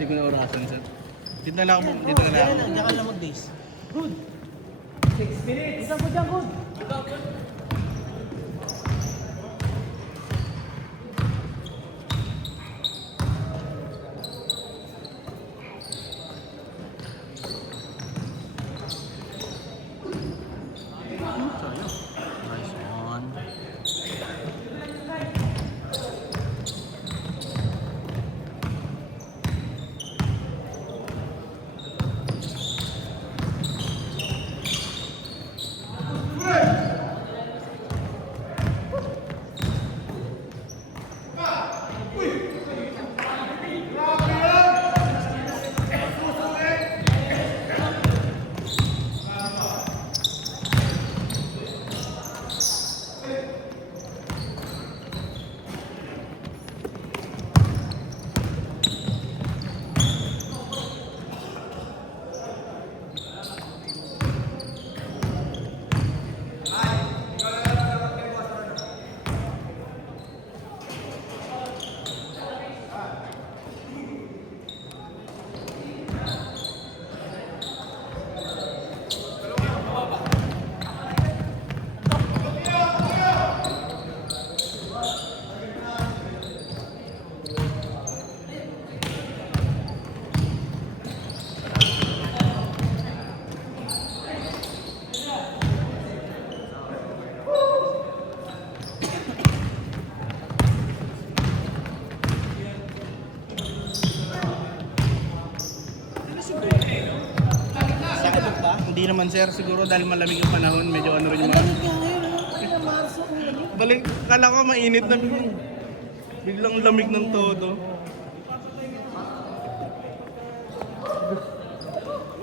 hindi ko na orasan, sir. Dito na lang ako. Dito na lang ako. Diyan ka lang mag-days. Good. 6 minutes. Isa po dyan, good. Nice one. Hindi naman sir, siguro dahil malamig yung panahon, medyo ano rin yung mga... Ang lamig nga ngayon, ano? Ay, na Marso, ang lamig. Balik, kala ko mainit na biglang lamig ng todo.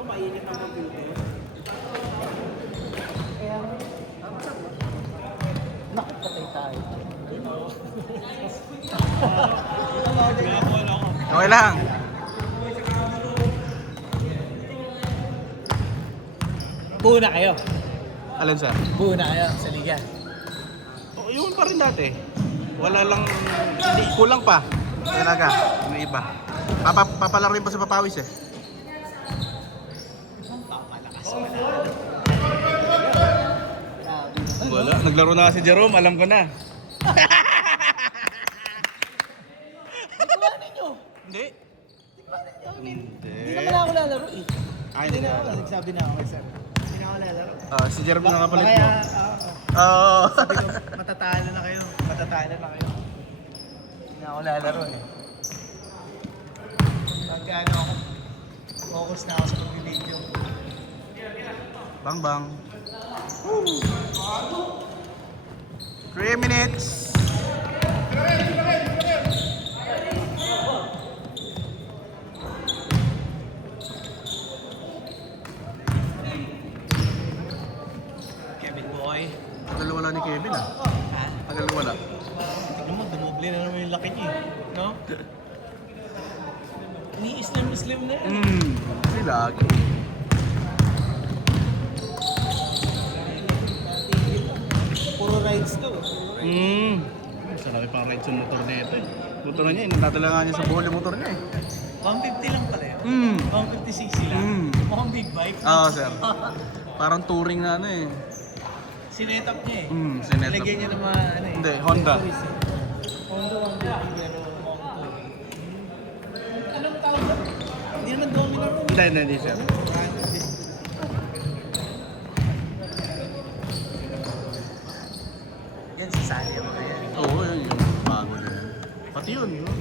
Mainit ang computer. Kaya, naku, patay tayo. Okay lang. Buo na kayo. Alin sir? Buo na kayo sa liga. Oh, yun pa rin dati. Wala lang, hindi, kulang pa. Talaga, may iba. Papalaro rin pa sa papawis eh. Wala, naglaro na si Jerome, alam ko na. Ikaw ninyo. Hindi. Hindi naman ako lalaro eh. Ay, Hindi hindi na ako. na. Nagsabi na ako sir. Hindi na ako lalaro. Si Jerome na kapalit Kaya, mo. Oo. sabi ko, matatalo na kayo. Matatalo na kayo. Hindi na ako lalaro eh. Pagka ano ako, focus na ako sa pag-video. Bang bang. 3 minutes. Kevin Boy. Tagal wala ni Kevin ah. Ha? Tagal wala. Tignan mo, dumuble na naman yung laki niya eh. No? Ni-Islam na yan. Kasi lagi. Puro rides to. Sarami pang ride sa motor nito eh. Motor niya, inatadala nga niya sa buhol yung motor niya eh. 150 lang pala yun. 150cc lang. Mukhang big bike. Oo sir. Parang touring na ano eh. Sinetap niya eh. Sinetap. Nilagyan niya ng mga ano eh. Hindi, Honda. Honda 150 pero anong tawag ba? Hindi naman Dominar yun. Hindi sir. Yan si Sanya ba yan? Oo, yun yung bago din. Pati yun. No?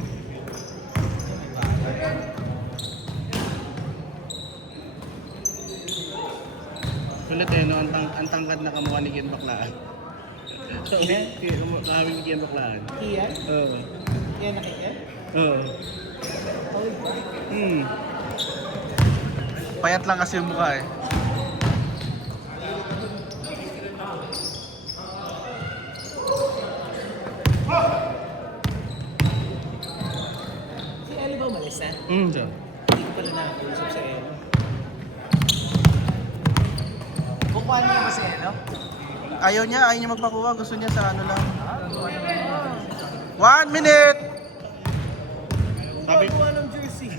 Sulit eh, no? Ang tangkad na kamukha ni Kian Baklaan. Kami ni Kian Baklaan. Kian? Oo. Yan nakikita? Oo. Oh, Payat lang kasi yung mukha eh. si Ellie ba umalis na? Sir. Hindi ko pala nakakusap sa Ellie. Bukuhan niya ba si Ellie? Ayaw niya magpakuha. Gusto niya sa ano lang. 1 minute! Sabi, Bukuhan ng jersey.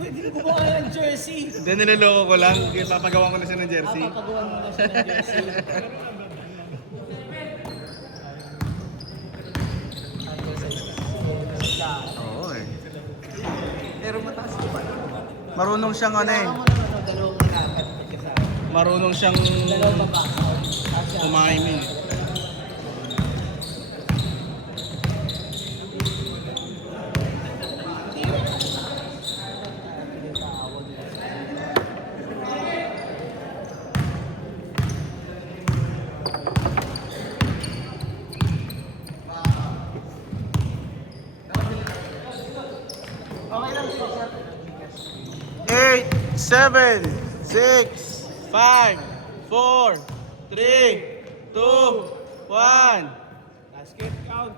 Pwede na gumawa ng jersey. Hindi, niloloko ko lang. Papagawa ko na siya ng jersey. Papagawa mo na siya ng jersey. Oo eh. Pero mataas ko pa. Marunong siyang ano eh. Kailangan mo naman ng dalawang kinakad ka sa akin. Marunong siyang Dalawang baba. kumain eh. Okay lang siya, sir. 8, 7, 6, 5, 4, 3, 2, 1. Basket count.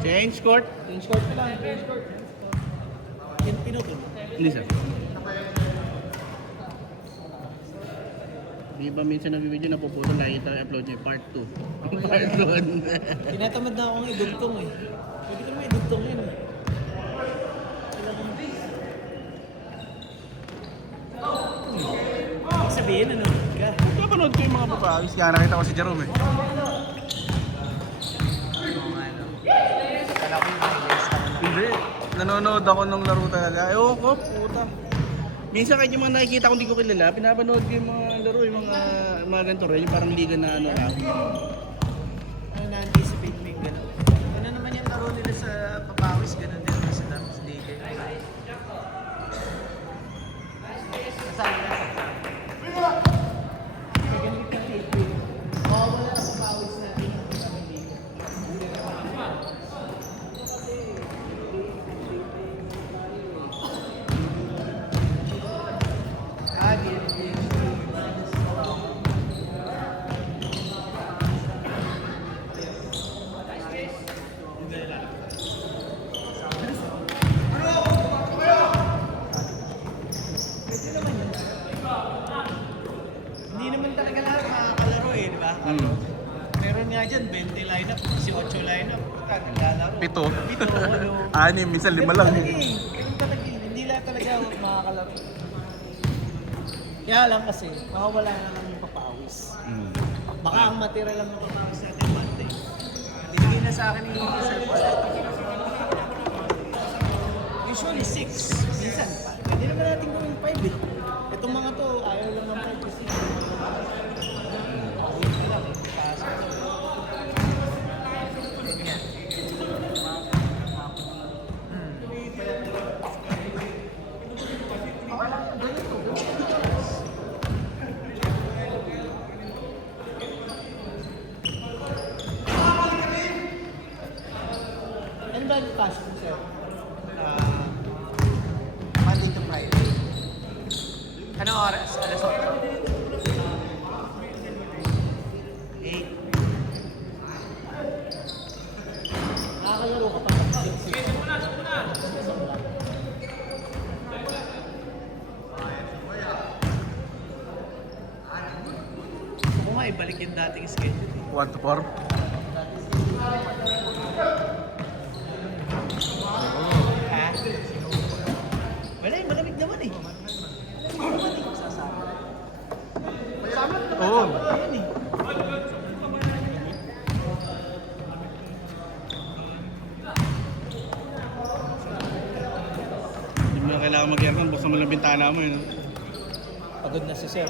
Change court. Change court pa lang. Change court. Pinutol. Hindi sir. Di ba minsan nag-video na puputol lagi tayo upload niya part 2. Part 1. Tinatamad na akong idugtong eh. Pwede ko naman idugtong yun eh. Ibig sabihin, ano ka? Napanood ko yung mga papawis. Kaya nakita ko si Jerome eh. Kala ko yung highlights ka na. Hindi. Nanonood ako ng laro talaga. Ewan ko, puta. Minsan kahit yung mga nakikita ko hindi ko kilala, pinapanood ko yung mga laro, yung mga ganito rin, yung parang liga na ano lang. Ano na-anticipate mo yung gano'n? Ano naman yung laro nila sa papawis? Gano'n din naman sa Damos Liga. Kasama na sa may ganit na tape eh. Mawawala ang papawis natin ng Damos Liga. Hindi naman talaga lahat makakalaro eh, di ba? Meron nga dyan, 20 lineup, 18 lineup. Naglalaro. Pito. Pito, ano. Anim, minsan 5 lang. Ganun talaga eh. Hindi lahat talaga makakalaro. Kaya lang kasi, makawala na lang yung papawis. Baka ang matira lang ng papawis natin Monday. Binigay na sa akin yung Sir Paul. Usually 6. Minsan, pwede naman natin gawin 5 eh. Itong mga to, ayaw lang ng 5 kasi. Awit na lang eh. Pasok. Ganyan. Okay lang, ganito. Ano ba yung pasok mo, sir? Monday to Friday. Anong oras? Alas 8. 8. Nakakalaro ka pa ng 6. Gusto ko nga ibalik yung dating schedule. 1 to 4. Ha? Wala eh, malamig naman eh. Malamig naman eh. Sasama. Oo. Ayan eh. Hindi mo na kailangan mag-aircon, buksan mo lang bintana mo yun. Pagod na si Sir.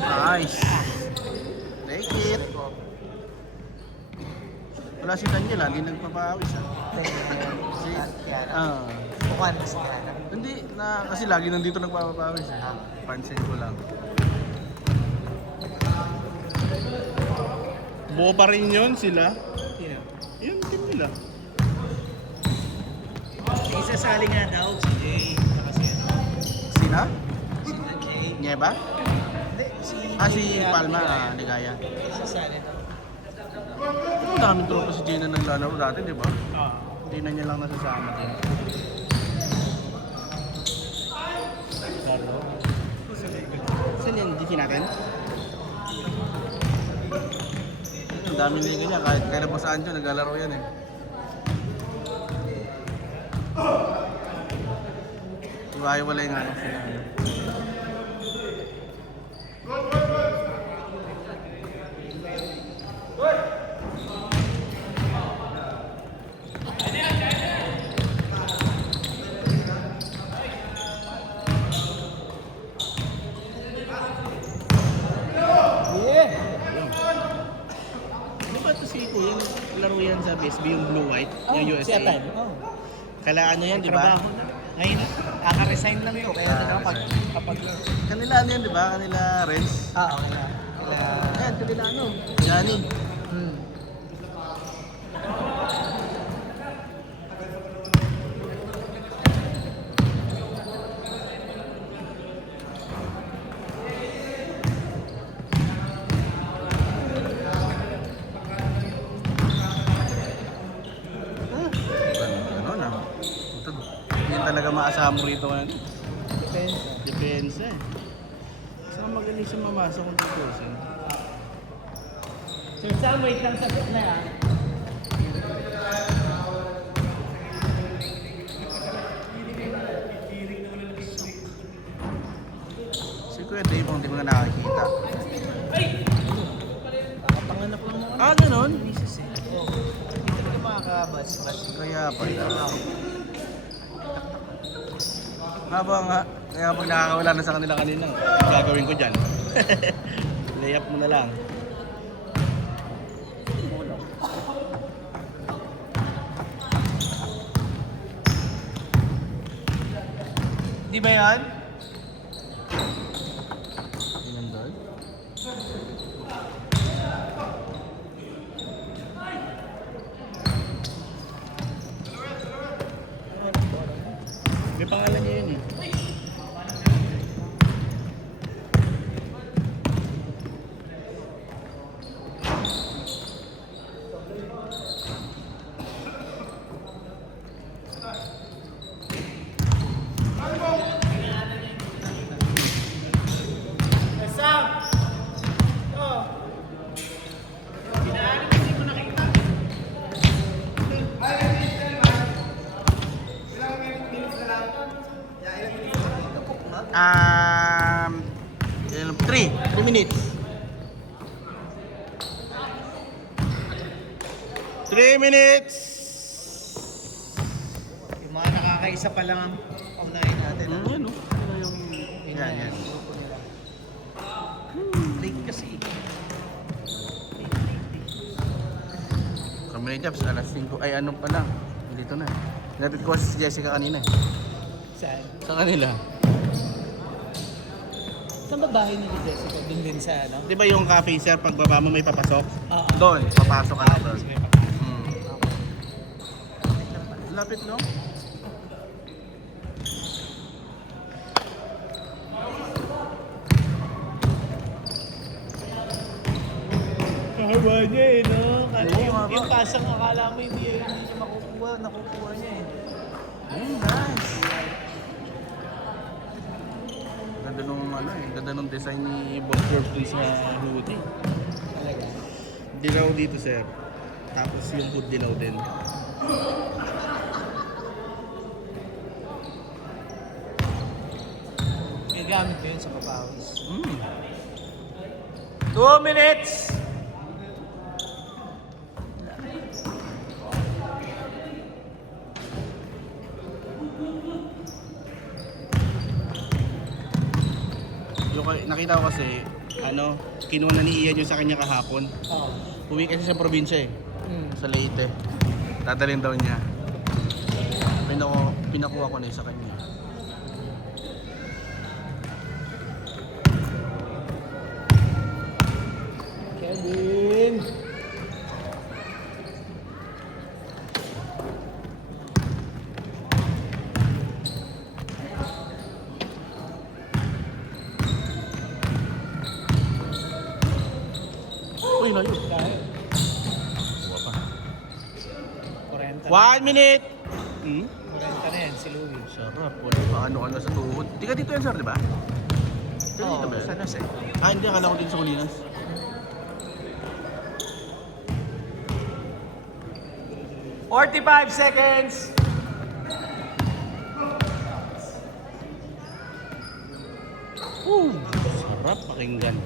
Nice. Take it. Wala si Daniel hindi nagpapawis Si, Bukan kasi kaya. hindi, kasi lagi nandito nagpapawis Pansin ko lang. Buo pa rin yun sila. Sino? Yun, team nila. Isasali nga daw si Jay. Saka si ano? Sina? Si Jay. Nieba? Hindi, Si Palma, Ligaya. Isasali daw. Ang daming tropa si Jay na naglalaro dati, di ba? Oo. Hindi na niya lang nasasama din. Carlo. Saan yan? GC natin? Ang daming liga niya. Kahit kailan po saan dyan, naglalaro yan eh. Iwahiwala yung ano sila. Ano ba ito si Kuya? Laro yan sa BSB, yung blue-white, yung USA. Kala ano yan, di ba? Trabaho na. Ngayon, kaka-resign lang yun. Kaya kapag... Kanila ano yan, di ba? Kanila Renz. Okay na. Ayan, kanila ano? Yani. Ano na? Ito, hindi talaga maasahan mo rito ngayon. Depensa eh. Saan magaling siya mamasa kung tutusin? Sir Sam, wait lang sa na ah. Si Kuya Dave, hindi mo na nakakita. Panganak lang mo. Ganon? Misis eh. Hindi talaga makakabas-bas. Kaya pala. Habang nga, kaya pag nakakawala na sa kanila kanina, gagawin ko dyan. Layup mo na lang. Di ba yan? Ganyan doon. May pangalan niya yun eh. Um, 3 minutes. 3 minutes. Yung mga nakakaisa pa lang ang unahin natin. Yan o. Yan. Grupo nila. Late kasi. Kami ni Jobs, alas 5. Ay, ano pa lang. Dito na. Napit ko si Jessica kanina eh. Saan? Sa kanila. Saan ba bahay ni Jessica? Doon din sa ano? Di ba yung cafe sir, pag baba mo may papasok? Oo. Doon, papasok ka na doon. May pagkain. Lapit no? Kahaba niya eh, no? Oo, haba. Yung pasang akala mo hindi niya makukuha, nakukuha niya eh. Nice. Ganda nung ano eh, ganda nung design ni Boss Purple sa hoodie. Talaga. Dilaw dito sir. Tapos yung hood dilaw din. May gamit ko yun sa papawis. 2 minutes! Nakita ko kasi, ano, kinuha na ni Ian yung sa kanya kahapon. Oo. Uwi kasi sa probinsya eh, sa Leyte. Dadalhin daw niya. Pinakuha ko na sa kanya. Kevin! Uy, layo. Dahil, Kuha pa. 40. 1 minute! 40 na yan, si Louie. Sarap. Wala pa ano-ano sa tuhod. Di ka dito yan, sir, di ba? Sir, dito ba yan? San Jose. Ah, hindi. Akala ko dito sa Colinas. seconds. Sarap pakinggan.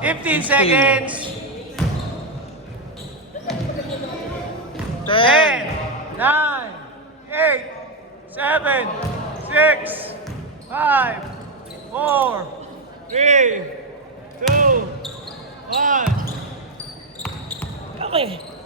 Fifteen seconds. 10, 9, 8, 7, 6, 5, 4, 3, 2, 1. Okay.